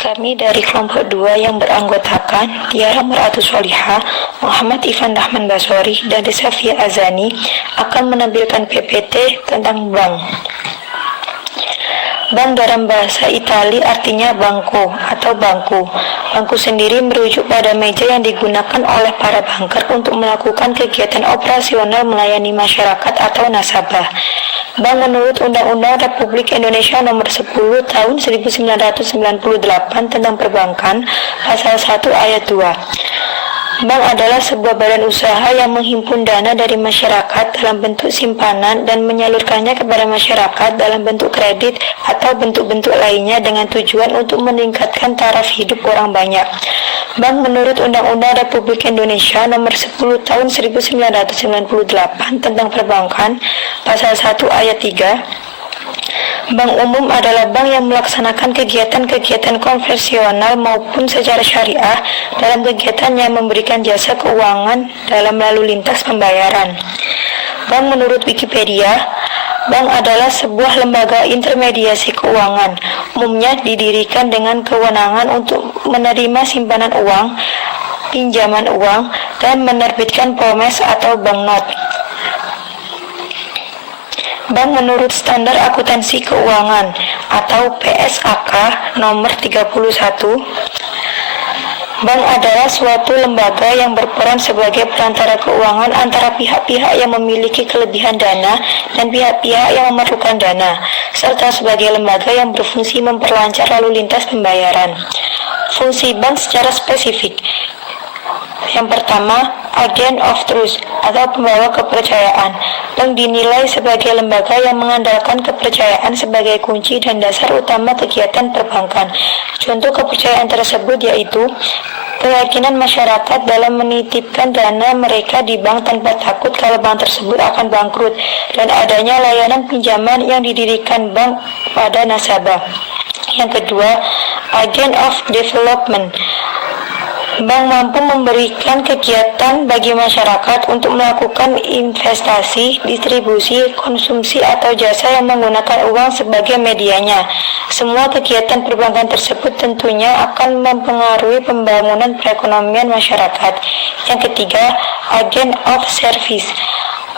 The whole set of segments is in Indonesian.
Kami dari kelompok 2 yang beranggotakan Tiara Meratus Solihah, Muhammad Ivan Rahman Basori, dan Desafia Azani akan menampilkan PPT tentang bank. Bank dalam bahasa Itali artinya bangko atau bangku. Bangku sendiri merujuk pada meja yang digunakan oleh para banker untuk melakukan kegiatan operasional melayani masyarakat atau nasabah. Bank menurut Undang-Undang Republik Indonesia Nomor 10 Tahun 1998 tentang Perbankan, Pasal 1 Ayat 2. Bank adalah sebuah badan usaha yang menghimpun dana dari masyarakat dalam bentuk simpanan dan menyalurkannya kepada masyarakat dalam bentuk kredit atau bentuk-bentuk lainnya dengan tujuan untuk meningkatkan taraf hidup orang banyak. Bank menurut Undang-Undang Republik Indonesia Nomor 10 Tahun 1998 tentang Perbankan, Pasal 1 Ayat 3. Bank umum adalah bank yang melaksanakan kegiatan-kegiatan konvensional maupun secara syariah dalam kegiatannya memberikan jasa keuangan dalam lalu lintas pembayaran. Bank menurut Wikipedia, bank adalah sebuah lembaga intermediasi keuangan, umumnya didirikan dengan kewenangan untuk menerima simpanan uang, pinjaman uang, dan menerbitkan promes atau banknot. Bank menurut Standar Akuntansi Keuangan atau PSAK nomor 31. Bank adalah suatu lembaga yang berperan sebagai perantara keuangan antara pihak-pihak yang memiliki kelebihan dana dan pihak-pihak yang memerlukan dana, serta sebagai lembaga yang berfungsi memperlancar lalu lintas pembayaran. Fungsi bank secara spesifik. Yang pertama, agent of truth atau pembawa kepercayaan. Bank dinilai sebagai lembaga yang mengandalkan kepercayaan sebagai kunci dan dasar utama kegiatan perbankan. Contoh kepercayaan tersebut yaitu keyakinan masyarakat dalam menitipkan dana mereka di bank tanpa takut kalau bank tersebut akan bangkrut, dan adanya layanan pinjaman yang didirikan bank pada nasabah. Yang kedua, agent of development. Bank mampu memberikan kegiatan bagi masyarakat untuk melakukan investasi, distribusi, konsumsi, atau jasa yang menggunakan uang sebagai medianya. Semua kegiatan perbankan tersebut tentunya akan mempengaruhi pembangunan perekonomian masyarakat. Yang ketiga, agent of service.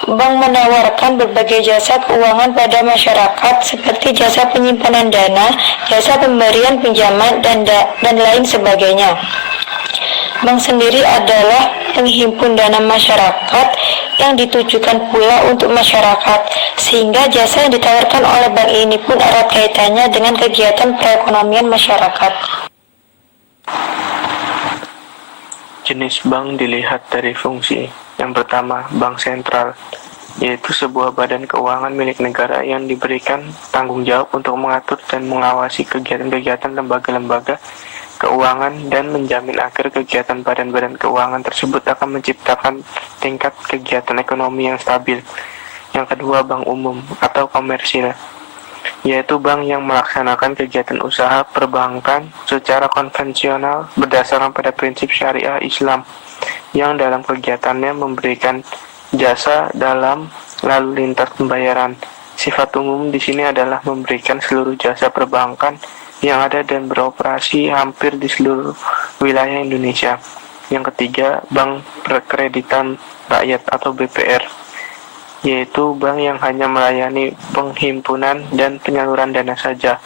Bank menawarkan berbagai jasa keuangan pada masyarakat seperti jasa penyimpanan dana, jasa pemberian pinjaman, dan lain sebagainya. Bank sendiri adalah penghimpun dana masyarakat yang ditujukan pula untuk masyarakat, sehingga jasa yang ditawarkan oleh bank ini pun erat kaitannya dengan kegiatan perekonomian masyarakat. Jenis bank dilihat dari fungsi. Yang pertama, bank sentral, yaitu sebuah badan keuangan milik negara yang diberikan tanggung jawab untuk mengatur dan mengawasi kegiatan-kegiatan lembaga-lembaga keuangan dan menjamin agar kegiatan badan-badan keuangan tersebut akan menciptakan tingkat kegiatan ekonomi yang stabil. Yang kedua, bank umum atau komersil, yaitu bank yang melaksanakan kegiatan usaha perbankan secara konvensional berdasarkan pada prinsip syariah Islam, yang dalam kegiatannya memberikan jasa dalam lalu lintas pembayaran. Sifat umum di sini adalah memberikan seluruh jasa perbankan yang ada dan beroperasi hampir di seluruh wilayah Indonesia. Yang ketiga, Bank Perkreditan Rakyat atau BPR, yaitu bank yang hanya melayani penghimpunan dan penyaluran dana saja.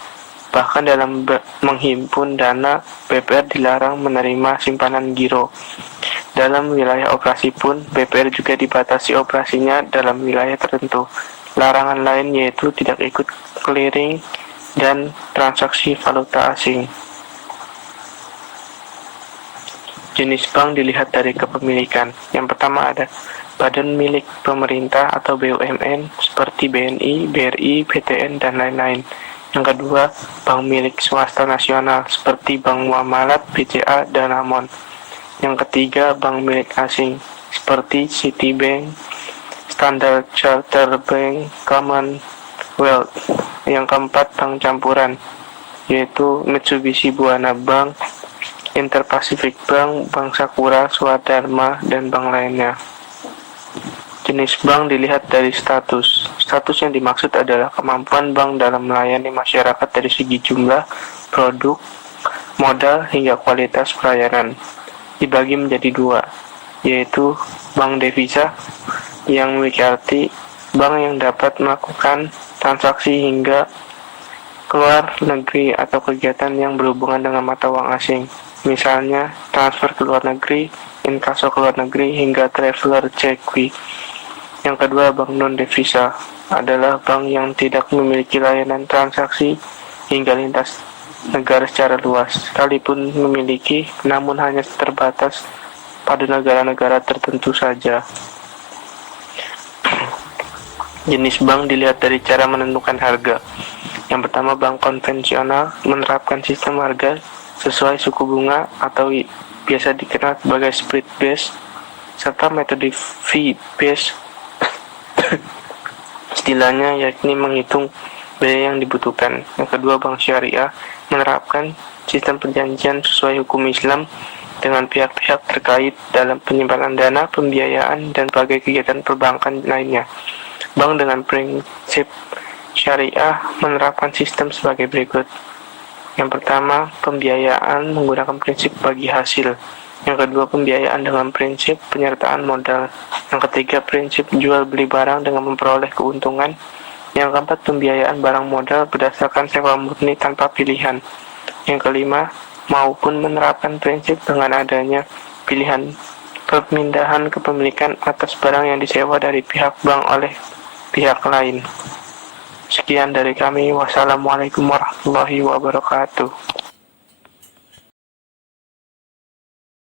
Bahkan dalam menghimpun dana, BPR dilarang menerima simpanan giro. Dalam wilayah operasi pun, BPR juga dibatasi operasinya dalam wilayah tertentu. Larangan lain yaitu tidak ikut clearing dan transaksi valuta asing. Jenis bank dilihat dari kepemilikan. Yang pertama ada badan milik pemerintah atau BUMN seperti BNI, BRI, BTN, dan lain-lain. Yang kedua, bank milik swasta nasional seperti Bank Muamalat, BCA, dan Amon. Yang ketiga, bank milik asing seperti Citibank, Standard Chartered Bank, Commonwealth. Yang keempat, bank campuran, yaitu Mitsubishi Buana Bank, Interpacific Bank, Bank Sakura, Swadharma, dan bank lainnya. Jenis bank dilihat dari status. Status yang dimaksud adalah kemampuan bank dalam melayani masyarakat dari segi jumlah, produk, modal, hingga kualitas pelayanan. Dibagi menjadi dua, yaitu bank devisa yang memiliki arti bank yang dapat melakukan transaksi hingga keluar negeri atau kegiatan yang berhubungan dengan mata uang asing, misalnya transfer ke luar negeri, inkaso ke luar negeri, hingga traveler check-in. Yang kedua, bank non-devisa adalah bank yang tidak memiliki layanan transaksi hingga lintas negara secara luas, sekalipun memiliki, namun hanya terbatas pada negara-negara tertentu saja. Jenis bank dilihat dari cara menentukan harga. Yang pertama, bank konvensional menerapkan sistem harga sesuai suku bunga atau biasa dikenal sebagai spread based, serta metode fee based. Istilahnya yakni menghitung biaya yang dibutuhkan. Yang kedua, bank syariah menerapkan sistem perjanjian sesuai hukum Islam dengan pihak-pihak terkait dalam penyimpanan dana, pembiayaan, dan berbagai kegiatan perbankan lainnya. Bank dengan prinsip syariah menerapkan sistem sebagai berikut. Yang pertama, pembiayaan menggunakan prinsip bagi hasil. Yang kedua, pembiayaan dengan prinsip penyertaan modal. Yang ketiga, prinsip jual beli barang dengan memperoleh keuntungan. Yang keempat, pembiayaan barang modal berdasarkan sewa murni tanpa pilihan. Yang kelima, maupun menerapkan prinsip dengan adanya pilihan pemindahan kepemilikan atas barang yang disewa dari pihak bank oleh pihak lain. Sekian dari kami. Wassalamualaikum warahmatullahi wabarakatuh.